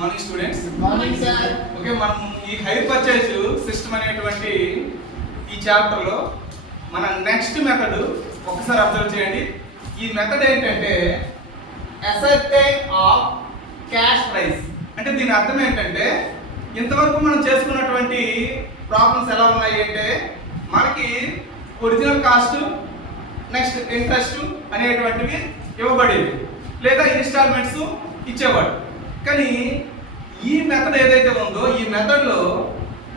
Morning students. Morning sir. Okay, మనం ఈ hire purchase system అనేటువంటి ఈ చాప్టర్ లో మన నెక్స్ట్ మెథడ్ ఒకసారి అబ్జర్వ్ చేయండి. ఈ మెథడ్ ఏంటంటే అసర్టైన్ ఆఫ్ క్యాష్ ప్రైస్. అంటే దీని అర్థం ఏంటంటే ఇంతవరకు మనం చేసుకున్నటువంటి ప్రాబ్లమ్స్ ఎలా ఉన్నాయి అంటే మనకి ఒరిజినల్ కాస్ట్ నెక్స్ట్ ఇంట్రెస్ట్ అనేటువంటివి ఇవ్వబడేవి లేదా ఇన్స్టాల్మెంట్స్ ఇచ్చేవాడు. కానీ ఈ మెథడ్ ఏదైతే ఉందో ఈ మెథడ్లో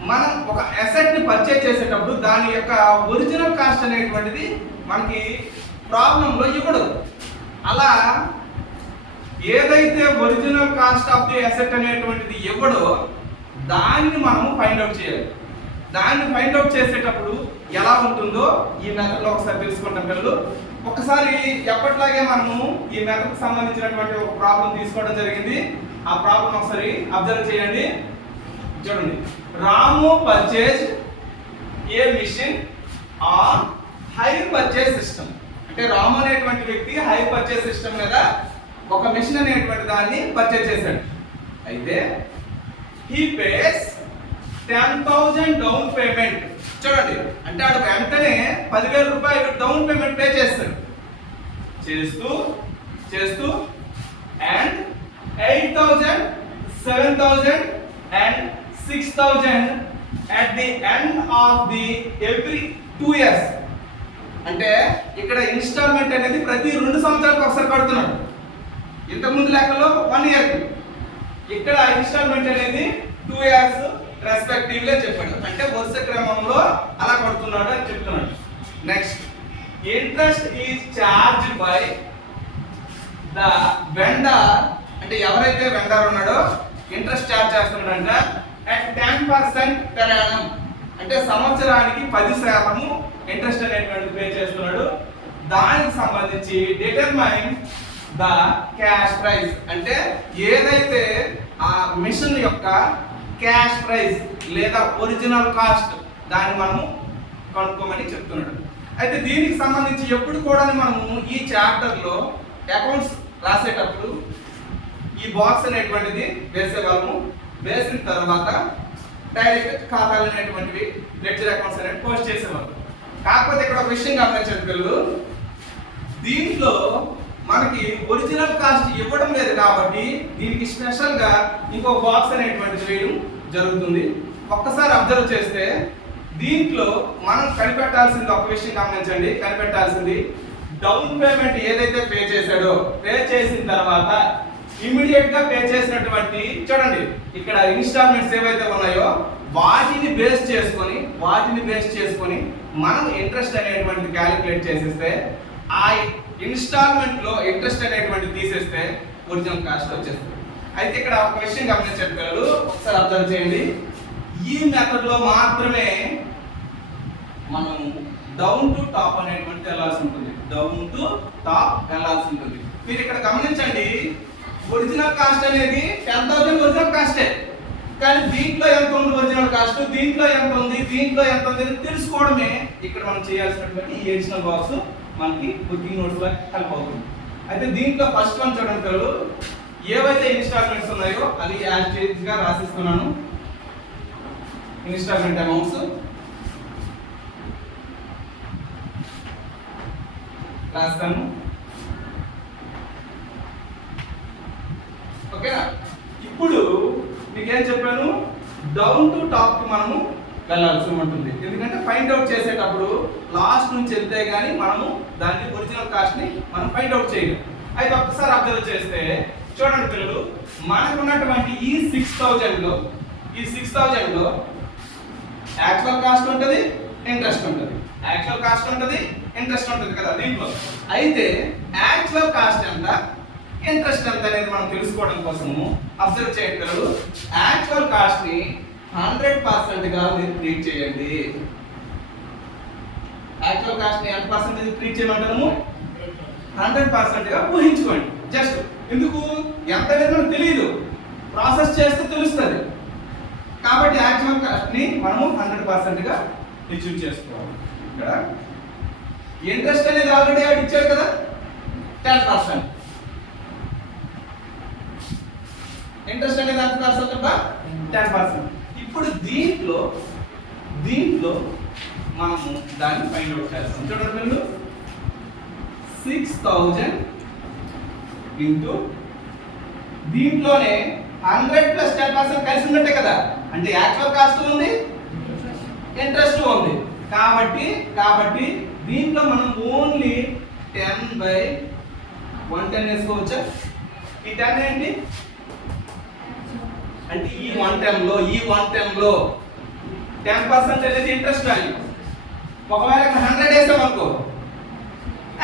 మనం ఒక అసెట్ని పర్చేజ్ చేసేటప్పుడు దాని యొక్క ఒరిజినల్ కాస్ట్ అనేటువంటిది మనకి ప్రాబ్లంలో ఇవ్వడు. అలా ఏదైతే original cost of the asset అనేటువంటిది ఇవ్వడో దానిని మనము ఫైండ్ అవుట్ చేయాలి. దాన్ని ఫైండ్ అవుట్ చేసేటప్పుడు ఎలా ఉంటుందో ఈ మెథడ్లో ఒకసారి తెలుసుకుంటాం పిల్లలు. ఒకసారి ఎప్పటిలాగే మనము ఈ మెథడ్కి సంబంధించినటువంటి ఒక ప్రాబ్లం తీసుకోవడం జరిగింది. ఆ ప్రాబ్లం ఒకసారి అబ్జర్వ్ చేయండి. చూడండి, Ramu purchase a machine on hire purchase system. అంటే రాము అనేటువంటి వ్యక్తి హైర్ పర్చేజ్ సిస్టమ్ మీద ఒక మిషన్ అనేటువంటి దాన్ని పర్చేజ్ చేశాడు. అయితే హీ పేస్ 10,000 డౌన్ పేమెంట్. చూడండి, అంటే ఆడు వెంటనే 10,000 రూపాయలు డౌన్ పేమెంట్ పే చేస్తాడు. చేస్తూ and 8,000, 7,000 and 6,000 at the end of the every 2 years. అంటే ఇక్కడ ఇన్స్టాల్మెంట్ అనేది ప్రతి 2 సంవత్సరాలకు ఒకసారి కడుతున్నాడు. ఇంతకుముందు లెక్కలో 1 year. ఇక్కడ ఇన్స్టాల్మెంట్ అనేది 2 years రెస్పెక్టివ్లీ చెప్పాడు. అంటే వరుస క్రమంలో అలా కడుతున్నాడు అని చెప్తున్నాడు. Next, interest is charged by the vendor. అంటే ఎవరైతే వెండర్ ఉన్నాడో interest charge చేస్తున్నాడంట at 10% per annum. అంటే సంవత్సరానికి 10% ఇంట్రెస్ట్ అనేటువంటి పే చేస్తున్నాడు. దానికి సంబంధించి డిటర్మైన్ ద క్యాష్ ప్రైస్. అంటే ఏదైతే ఆ మిషన్ యొక్క క్యాష్ ప్రైస్ లేదా ఒరిజినల్ కాస్ట్ దాన్ని మనము కనుక్కోమని చెప్తున్నాడు. అయితే దీనికి సంబంధించి ఎప్పుడు కూడా మనము ఈ చాప్టర్లో అకౌంట్స్ రాసేటప్పుడు ఈ బాక్స్ అనేటువంటిది వేసేవాళ్ళము. వేసిన తర్వాత డైరెక్ట్ ఖాతాలు అనేటువంటివి లెడ్జర్ అకౌంట్స్ అనేవి పోస్ట్ చేసేవాళ్ళు. కాకపోతే ఇక్కడ ఒక విషయం గమనించండి పిల్లలు, దీంట్లో మనకి ఒరిజినల్ కాస్ట్ ఇవ్వడం లేదు కాబట్టి దీనికి స్పెషల్గా ఇంకో బాక్స్ అనేటువంటిది వేయడం జరుగుతుంది. ఒక్కసారి అబ్జర్వ్ చేస్తే దీంట్లో మనం కనిపెట్టాల్సింది ఒక విషయం గమనించండి. కనిపెట్టాల్సింది డౌన్ పేమెంట్ ఏదైతే పే చేశాడో పే చేసిన తర్వాత ఇమీడియట్ గా పే చేసినటువంటి చూడండి ఇక్కడ ఇన్స్టాల్మెంట్స్ ఏవైతే ఉన్నాయో వాటిని బేస్ చేసుకొని మనం ఇంట్రెస్ట్ అనేటువంటిది క్యాలిక్యులేట్ చేసేస్తే ఆ ఇన్స్టాల్మెంట్ లో ఇంట్రెస్ట్ అనేటువంటిది తీసేస్తే ఒరిజినల్ కాస్ట్ వచ్చేస్తుంది. అయితే ఇక్కడ ఒక విషయం గమనించండి పిల్లలు, ఒకసారి అబ్జర్వ్ చేయండి. ఈ మెథడ్ లో మాత్రమే మనం డౌన్ టు టాప్ అనేటువంటి వెళ్ళాల్సి ఉంటుంది. డౌన్ టు టాప్ వెళ్ళాల్సి ఉంటుంది. మీరు ఇక్కడ గమనించండి, ఒరిజినల్ కాస్ట్ అనేది 10,000 ఒరిజినల్ కాస్టే. కానీ దీంట్లో ఎంత ఉంది ఒరిజినల్ కాస్ట్, దీంట్లో ఎంత ఉంది తెలుసుకోవడమే ఇక్కడ మనం చేయాల్సినటువంటి ఈ ఎడిషనల్ బాక్స్ మనకి బుకింగ్ నోట్స్ లో హెల్ప్ అవుతుంది. అయితే దీంట్లో ఫస్ట్ వన్ చూడండి పిల్లలు, ఏవైతే ఇన్స్టాల్మెంట్స్ ఉన్నాయో అది యాజ్ ఇట్ గా రాసిస్తున్నాను. ఇన్స్టాల్మెంట్ అమౌంట్స్ రాస్తాను. ఓకేనా? ఇప్పుడు మీకేం చెప్పాను, డౌన్ టు టాప్ కి మనము వెళ్ళాల్సి ఉంటుంది. ఎందుకంటే ఫైండ్ అవుట్ చేసేటప్పుడు లాస్ట్ నుంచి వెళ్తే గానీ మనము దాన్ని ఒరిజినల్ కాస్ట్ ని మనం ఫైండ్ అవుట్ చేయలేం. అయితే ఒక్కసారి అబ్జర్వ్ చేస్తే చూడండి పిల్లలు, మనకు ఉన్నటువంటి ఈ 6,000 లో యాక్చువల్ కాస్ట్ ఉంటుంది, ఇంట్రెస్ట్ ఉంటుంది. ఇంట్రెస్ట్ ఉంటుంది కదా దీంట్లో. అయితే యాక్చువల్ కాస్ట్ ఎంత, ఇంట్రెస్ట్ ఎంత అనేది మనం తెలుసుకోవడం కోసము అబ్జర్వ్ చేయండి పిల్లలు. యాక్చువల్ కాస్ట్ ని 100% గా మీరు ట్రీట్ చేయండి. యాక్చువల్ కాస్ట్ ని ఎంత పర్సెంటేజ్ ట్రీట్ చేయమంటాము? 100% గా ఊహించుకోండి. జస్ట్ ఎందుకు ఎంత అనేది మనకు తెలియదు, ప్రాసెస్ చేస్తే తెలుస్తుంది. కాబట్టి యాక్చువల్ కాస్ట్ ని మనము 100% గా చూస్ చేసుకోవాలి. ఇక్కడ ఇంట్రెస్ట్ అనేది ఆల్రెడీ ఆడు ఇచ్చాడు కదా 10%. ఇంట్రెస్ట్ అనేది ఎంత పర్సెంట్ అబ్బా 10%. ఇప్పుడు దీంట్లో మనము దాన్ని ఫైండ్ అవుట్ చేస్తాం. చూడండి మీరు 6000 ఇంటూ దీంట్లోనే 100 ప్లస్ 10% కలిసి ఉన్నట్టే కదా, అంటే యాక్చువల్ కాస్ట్ ఉంది, ఇంట్రెస్ట్ ఉంది. కాబట్టి దీంట్లో మనం ఓన్లీ 10/110 వేసుకోవచ్చా? ఈ 10 ఏంటి అంటే ఈ 110 లో 10% అనేది ఇంట్రెస్ట్ వాల్యూ. ఒకవేళ 100 వేసామనుకో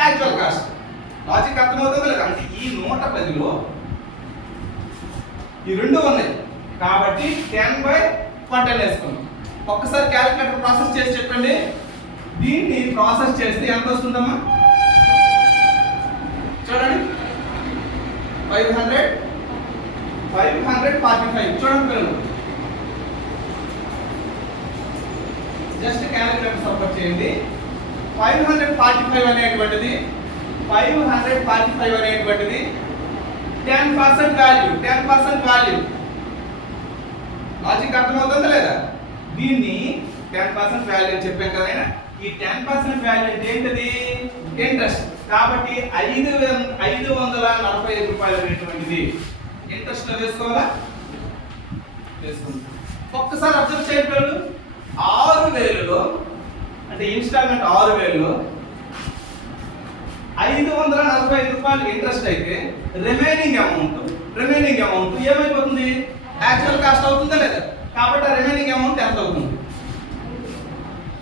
యాక్చువల్ కాస్ట్. లాజిక్ అర్థమవుతుందా లేదా? అంటే ఈ 110లో ఈ రెండు ఉన్నాయి కాబట్టి 10/110 వేసుకున్నాం. ఒక్కసారి క్యాలిక్యులేటర్ ప్రాసెస్ చేసి చెప్పండి. దీన్ని ప్రాసెస్ చేస్తే ఎంత వస్తుందమ్మా? చూడండి 545 చూడండి పిల్లలు. జస్ట్ క్యాలిక్యులేటర్ సపోర్ట్ చేయండి. 545 అనేటువంటిది 10% వాల్యూ. లాజిక్ అర్థమవుతుందా లేదా? దీన్ని 10% వాల్యూ అని చెప్పాం కదా. ఈ 10% వాల్యూ అంటే ఏంటది? ఇంట్రెస్ట్. కాబట్టి 545 రూపాయలు అనేటువంటిది ఇంట్రెస్ట్ లో వేసుకోవాలా? వేసుకుంటాం. ఒక్కసారి అబ్జర్వ్ చేయండి పిల్లలు. 6000లో అంటే ఇన్స్టాల్మెంట్ 6000లో 545 రూపాయలు ఇంట్రెస్ట్ అయితే రిమైనింగ్ అమౌంట్ ఏమైపోతుంది? యాక్చువల్ కాస్ట్ అవుతుందా లేదా? కాబట్టి ఆ రిమైనింగ్ అమౌంట్ ఎంత అవుతుంది?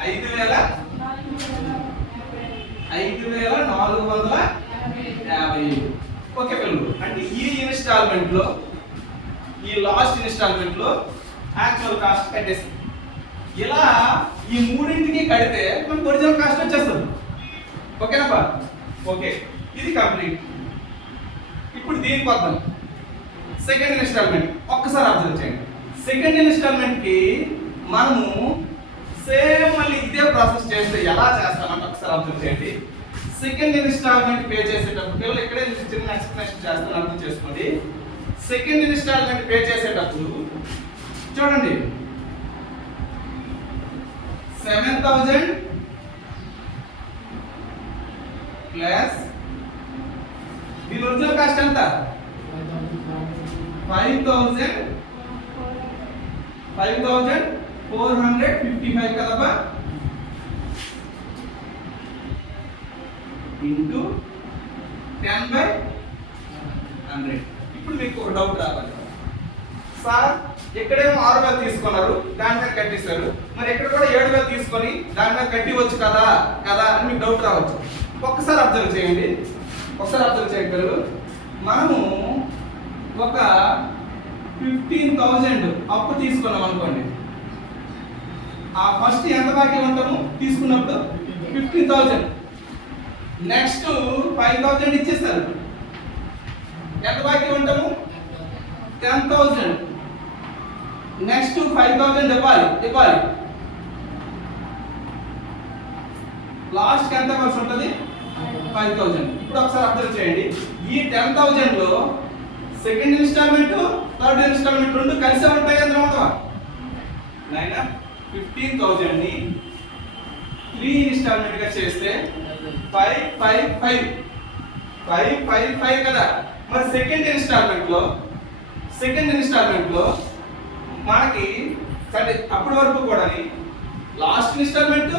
5450. ఓకే పిల్లలు. అంటే ఈ ఇన్స్టాల్మెంట్ లో ఈ లాస్ట్ ఇన్స్టాల్మెంట్ లో యాక్చువల్ కాస్ట్ కట్టేసి ఇలా ఈ మూడింటికి కడితే మనకు ఒరిజినల్ కాస్ట్ వచ్చేస్తుంది. ఓకేనా? ఓకే, ఇది కంప్లీట్. ఇప్పుడు దీనికి వద్దాం. సెకండ్ ఇన్స్టాల్మెంట్ ఒక్కసారి అబ్జర్వ్ చేయండి. సెకండ్ ఇన్స్టాల్మెంట్ కి మనము సేమ్ మళ్ళీ ఇదే ప్రాసెస్ చేస్తే ఎలా చేస్తామంటే ఒకసారి అబ్జర్వ్ చేయండి. సెకండ్ ఇన్స్టాల్మెంట్ పే చేసేటప్పుడు కేవలం ఇక్కడే చిన్న ఎక్స్ప్లెనేషన్ చేస్తాను, అర్థం చేసుకోండి. సెకండ్ ఇన్స్టాల్మెంట్ పే చేసేటప్పుడు చూడండి 7000 ప్లస్ దీని ఒరిజినల్ కాస్ట్ ఎంత? 5455 కదబ్బా, ఇంటూ 10/100. ఇప్పుడు మీకు ఒక డౌట్ రావాలి. సార్ ఎక్కడేమో 6000 తీసుకున్నారు, దాని మీద కట్టిస్తారు, మరి ఎక్కడ కూడా 7000 తీసుకొని దాని మీద కట్టివచ్చు కదా అని మీకు డౌట్ రావచ్చు. ఒక్కసారి అబ్జర్వ్ చేయండి. పిల్లలు, మనము ఒక 15,000 అప్పు తీసుకున్నాం అనుకోండి. ఆ ఫస్ట్ ఎంత బాకీ ఉంటాము తీసుకున్నప్పుడు? 15,000. నెక్స్ట్ 5,000 ఇచ్చేస్తారు. ఎంత బాకీ ఉంటాము? 10,000. నెక్స్ట్ 5,000 ఇవ్వాలి. లాస్ట్ ఎంత ఇవ్వాల్సి ఉంటుంది? 5,000. ఇప్పుడు ఒకసారి అబ్జర్వ్ చేయండి. ఈ 10,000 లో సెకండ్ ఇన్స్టాల్మెంట్, థర్డ్ ఇన్స్టాల్మెంట్ రెండు కలిసే ఉంటాయి అన్నమాట. 15,000 ని 3 ఇన్స్టాల్మెంట్ గా చేస్తే 555 కదా. మరి సెకండ్ ఇన్స్టాల్మెంట్ లో మనకి సరే అప్పటి వరకు కూడా లాస్ట్ ఇన్స్టాల్మెంట్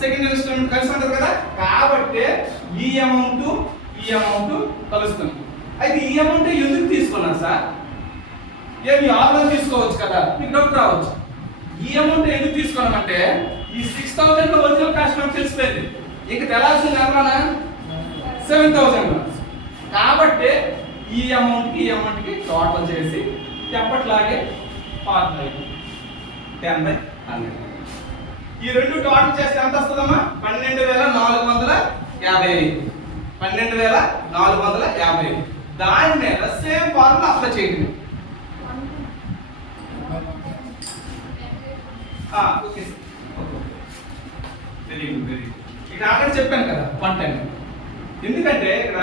సెకండ్ ఇన్స్టాల్మెంట్ కలిసి ఉంటుంది కదా, కాబట్టి ఈ అమౌంట్ కలుస్తుంది. అయితే ఈ అమౌంట్ ఎందుకు తీసుకున్నాను సార్? ఏమి ఆల్రెడీ తీసుకోవచ్చు కదా, మీకు డౌట్ రావచ్చు. ఈ అమౌంట్ ఎందుకు తీసుకున్నామంటే ఈ 6,000 లో ఒరిజినల్ కాస్ట్ మనకు తెలిసిపోయింది. ఇంక తెలాల్సింది ఎంతనా? 7,000. కాబట్టి ఈ అమౌంట్ కి టోటల్ చేసి ఎప్పట్లాగే పార్ట్నర్ 10/100. ఈ రెండు టోటల్ చేస్తే ఎంత వస్తుందమ్మా? 12,450. దాని మీద సేమ్ ఫార్ములా అప్లై చేయండి. Okay very good. ఇక్కడ ఆల్రెడీ చెప్పాను కదా 110. ఎందుకంటే ఇక్కడ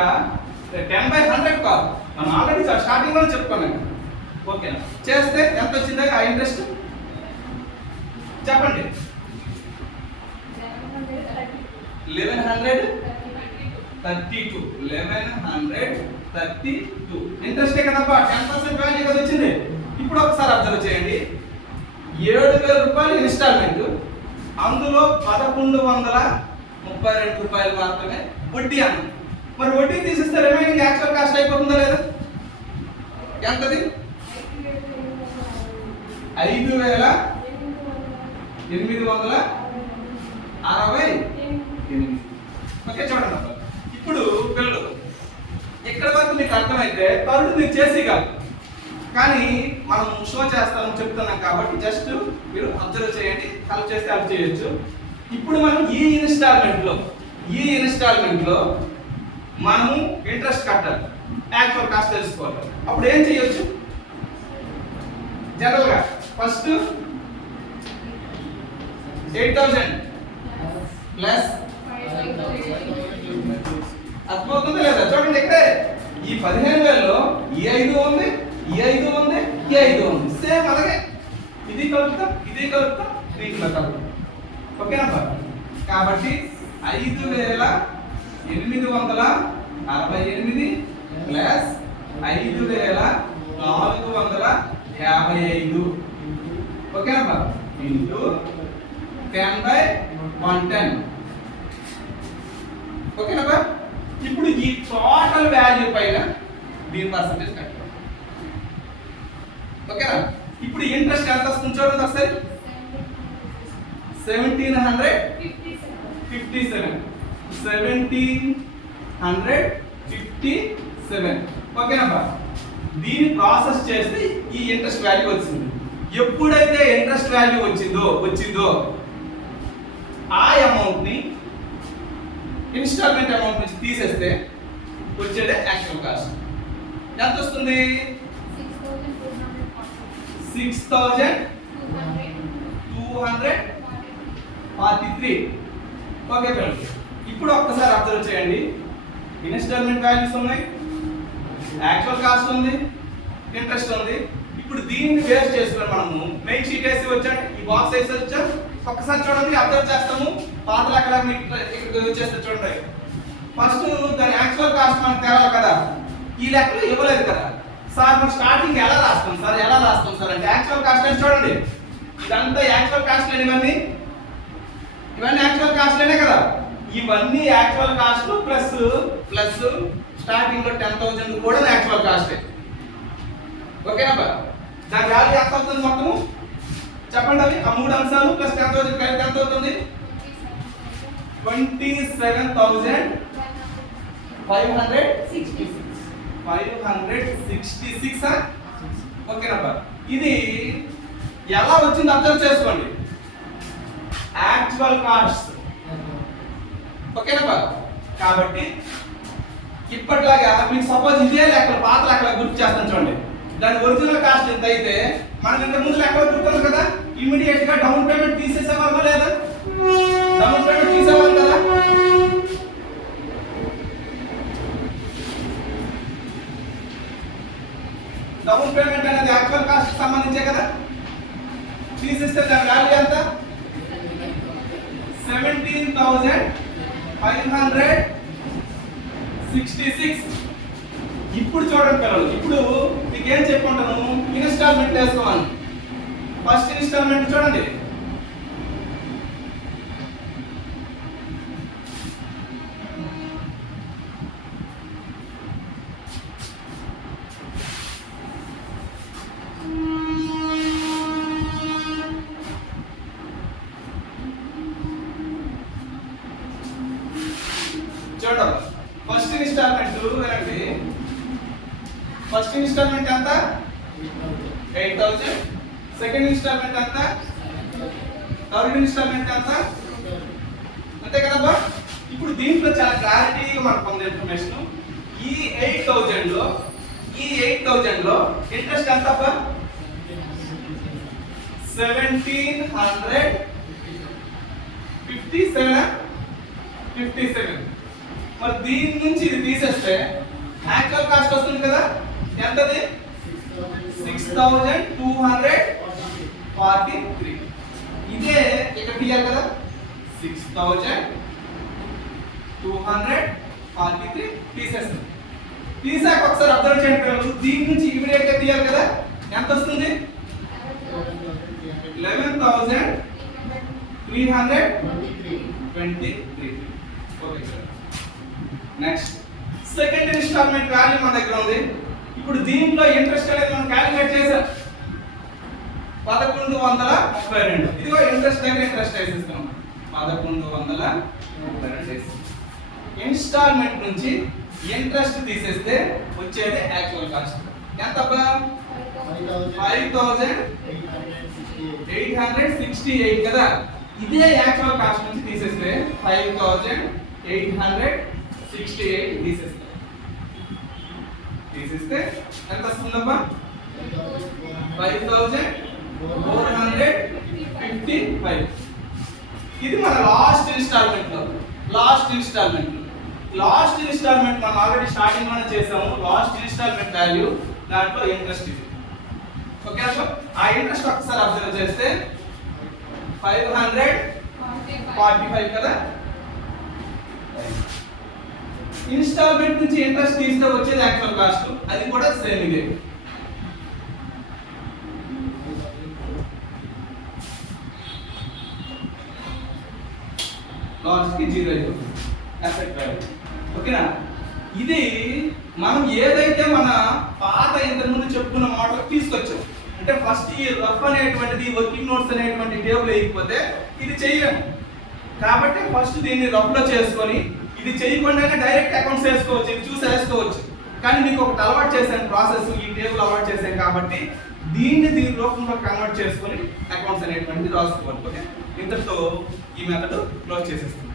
10/100 కాదు, మనం ఆల్రెడీ స్టార్టింగ్ లో చెప్పుకున్నాం. ఓకేనా? చేస్తే ఎంత వచ్చిందో ఆ ఇంట్రెస్ట్ చెప్పండి. 1132 ఇంట్రెస్టే కదబ్బా, 10% వాల్యూ కదా వచ్చింది. ఇప్పుడు ఒకసారి అబ్జర్వ్ చేయండి, 7,000 రూపాయలు ఇన్స్టాల్మెంట్, అందులో 1,132 రూపాయలు మాత్రమే వడ్డీ అన్న. మరి వడ్డీ తీసిస్తే రిమైనింగ్ యాక్చువల్ కాస్ట్ అయిపోతుందా లేదా? ఎంతది? 5,868. ఓకే చూడండి అబ్బా. ఇప్పుడు పిల్లలు ఇక్కడ వరకు మీకు అర్థమైతే థర్డ్ మీరు చేసేయగలరు, కానీ మనం షో చేస్తామని చెప్తున్నాం కాబట్టి జస్ట్ మీరు అబ్జర్వ్ చేయండి, హెల్ప్ చేస్తే హెల్ప్ చేయొచ్చు. ఇప్పుడు మనం ఈ ఇన్స్టాల్మెంట్ లో మనము ఇంట్రెస్ట్ కట్టాలి, యాక్చువల్ కాస్ట్ తెలుసుకోవాలి. అప్పుడు ఏం చేయొచ్చు? జనరల్ గా ఫస్ట్ 8,000 ప్లస్ అర్థమవుతుందా లేదా? చూడండి ఇక్కడే ఈ 15,000లో ఈ 5 ఉంది, ఈ 5 ఉంది, ఈ 5 ఉంది, సేమ్ అలాగే ఇది కలుపుతాం దీంట్లో కలుపుతాం. ఓకేనా? కాబట్టి 5,868 ప్లస్ 5,455 ఓకేనా ఇంటూ 10/110. ఓకేనా? ఇప్పుడు ఈ టోటల్ వాల్యూ పైన దీని పర్సెంటేజ్ కట్టాలి. ఓకేనా? ఇప్పుడు ఇంట్రెస్ట్ ఎంత వస్తుంది చూడండి ఒకసారి, 1757. ఓకేనా? దీన్ని ప్రాసెస్ చేస్తే ఈ ఇంట్రెస్ట్ వాల్యూ వచ్చింది. ఎప్పుడైతే ఇంట్రెస్ట్ వాల్యూ వచ్చిందో ఆ అమౌంట్ ని ఇన్స్టాల్మెంట్ అమౌంట్ నుంచి తీసేస్తే వచ్చేదే యాక్చువల్ కాస్ట్. ఎంత వస్తుంది? 6,243. ఓకే ఫ్రెండ్స్, ఇప్పుడు ఒక్కసారి అబ్జర్వ్ చేయండి, ఇన్స్టాల్మెంట్ వాల్యూస్ ఉన్నాయి, యాక్చువల్ కాస్ట్ ఉంది, ఇంట్రెస్ట్ ఉంది. ఇప్పుడు దీన్ని బేస్ చేసుకుని మనము మెయిన్ షీట్ వేసి వచ్చాం, ఈ బాక్స్ వేసి వచ్చాం. ఒక్కసారి చూడండి, అబ్జర్వ్ చేస్తాము. పాత లెక్కల ఇక్కడ వచ్చేస్తే చూడండి, ఫస్ట్ దాని యాక్చువల్ కాస్ట్ మనకు తేవాలి కదా, ఈ లెక్కలు ఇవ్వలేదు కదా సార్. మనం స్టార్టింగ్ ఎలా రాస్తాం సార్ అంటే యాక్చువల్ కాస్ట్ అని చూడండి, ఇదంతా యాక్చువల్ కాస్ట్ ఇవన్నీ యాక్చువల్ కాస్ట్ అనే కదా. ఇవన్నీ యాక్చువల్ కాస్ట్ ప్లస్ స్టార్టింగ్ లో 10,000 కూడా యాక్చువల్ కాస్ట్. ఓకేనా? దాని వాల్యూ ఎంత అవుతుంది మొత్తము చెప్పండి. అవి ఆ మూడు అంశాలు ప్లస్ 10,000 కలిపి ఎంత అవుతుంది? 27,566. ఓకేనా? ఇది ఎలా వచ్చింది అర్థం చేసుకోండి, యాక్చువల్ కాస్ట్. ఓకేనా? కాబట్టి ఇప్పటిలాగా మీకు సపోజ్ ఇదే లెక్కలు పాత లెక్కల గుర్తు చేస్తాను చూడండి, దాని ఒరిజినల్ కాస్ట్ ఎంత అయితే మనం ఇంత ముందు లెక్కలు గుర్తుంది కదా, ఇమీడియట్ గా డౌన్ పేమెంట్ తీసేసేవాళ్ళమా లేదా? డౌన్ పేమెంట్ తీసేవాళ్ళం కదా. డౌన్ పేమెంట్ అనేది యాక్చువల్ కాస్ట్ సంబంధించే కదా. తీసేస్తే దాని వాల్యూ ఎంత? 17,566. ఇప్పుడు చూడండి పిల్లలు, ఇప్పుడు మీకు ఏం చెప్పుకుంటాను, ఇన్స్టాల్మెంట్ వేసుకోవాలి. ఫస్ట్ ఇన్స్టాల్మెంట్ చూడండి, చూడండి ఫస్ట్ ఇన్స్టాల్మెంట్ వినండి. ఫస్ట్ ఇన్స్టాల్మెంట్ ఎంత? 8,000. సెకండ్ ఇన్స్టాల్మెంట్ ఎంత? థర్డ్ ఇన్స్టాల్మెంట్ ఎంత? అంతే కదబ్బా. ఇప్పుడు దీంట్లో చాలా క్లారిటీగా మనకు ఉంది ఇన్ఫర్మేషన్. ఈ 8,000 లో ఇంట్రెస్ట్ ఎంత అబ్బా? 1757. మరి దీని నుంచి ఇది తీసేస్తే యాక్చువల్ కాస్ట్ వస్తుంది కదా, ఎంతది? 6,000. 6243. ఇదే ఇక్కడ తీయాలి కదా 6243 తీసేస్తాం. తీసాక ఒకసారి అబ్జర్వ్ చేయండి పిల్లలు, దీని నుంచి ఇమీడియట్ గా తీయాలి కదా, ఎంత వస్తుంది 11,323. Okay sir. Next second installment value మన దగ్గర ఉంది. ఇప్పుడు దీంట్లో ఇంట్రెస్ట్ అనేది మనం క్యాలిక్యులేట్ చేసాం 1132. ఇదిగో ఇంట్రెస్ట్ దగ్గర ఇంట్రెస్ట్ వేసేస్తాం 1132. ఇన్స్టాల్మెంట్ నుంచి ఇంట్రెస్ట్ తీసేస్తే వచ్చేది యాక్చువల్ కాస్ట్ ఎంత అబ్బా 5868 కదా. ఇదే యాక్చువల్ కాస్ట్ నుంచి తీసేస్తే 5868 తీసేస్తే ఎంత వస్తుందబ్బా 5455. ఇది మన లాస్ట్ ఇన్స్టాల్మెంట్ మనం ఆల్రెడీ స్టార్టింగ్ లోనే చేసాము. లాస్ట్ ఇన్స్టాల్మెంట్ వాల్యూ దాంట్లో ఇంట్రెస్ట్ ఇది. ఓకే సో ఆ ఇంట్రెస్ట్ ఒకసారి అబ్జర్వ్ చేస్తే 545 కదా. ఇన్స్టాల్మెంట్ నుంచి ఇంట్రెస్ట్ తీస్తే వచ్చేది యాక్చువల్ కాస్ట్, అది కూడా సేమ్ ఇదే. లాస్ట్ కి 0 అయిపోతుంది అసెట్ వాల్యూ. ఓకేనా. ఇది మనం ఏదైతే మన పాత ఇంతకు ముందు చెప్పుకున్న మోడల్ తీసుకొచ్చాం, అంటే ఫస్ట్ ఈ రఫ్ అనేటువంటిది వర్కింగ్ నోట్స్ అనేటువంటి టేబుల్ వేయకపోతే ఇది చేయలేము. కాబట్టి ఫస్ట్ దీన్ని రఫ్ లో చేసుకొని ఇది చేయకుండానే డైరెక్ట్ అకౌంట్స్ వేసుకోవచ్చు, ఇది చూసి వేసుకోవచ్చు. కానీ మీకు ఒకటి అలవాటు చేశాను ప్రాసెస్, ఈ టేబుల్ అలవాటు చేశాను కాబట్టి దీని రూపంలో కన్వర్ట్ చేసుకొని అకౌంట్స్ అనేటువంటిది రాసుకోవాలి. ఓకే, ఇంతటితో ఈ మెథడ్ క్లోజ్ చేసేస్తాం.